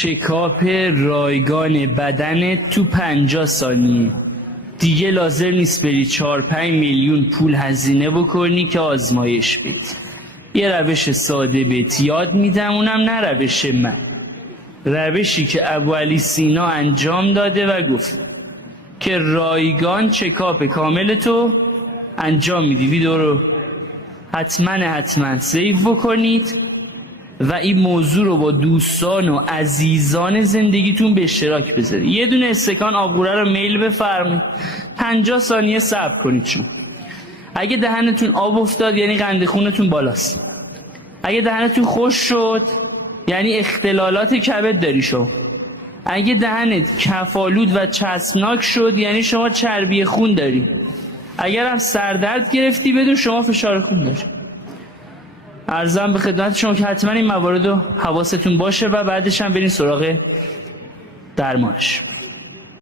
چکاپ رایگان بدنت تو 50 ثانیه. دیگه لازم نیست بری 4-5 میلیون پول هزینه بکنی که آزمایش بدی. یه روش ساده بهت یاد میدم، اونم نه روش من، روشی که ابوعلی سینا انجام داده و گفت که رایگان چکاپ کامل تو انجام میدی. ویدیو رو حتما سیو بکنید و این موضوع رو با دوستان و عزیزان زندگیتون به اشتراک بذارید. یه دونه استکان آبگوره رو میل بفرمایید، 50 ثانیه صبر کنید. چون اگه دهنتون آب افتاد یعنی قند خونتون بالاست، اگه دهنتون خوش شد یعنی اختلالات کبد داری شما، اگه دهنت کفالود و چسبناک شد یعنی شما چربی خون داری، اگر هم سردرد گرفتی بدون شما فشار خون داری. عرضم به خدمت شما که حتما این موارد رو حواستون باشه و بعدش هم برین سراغ درمانش.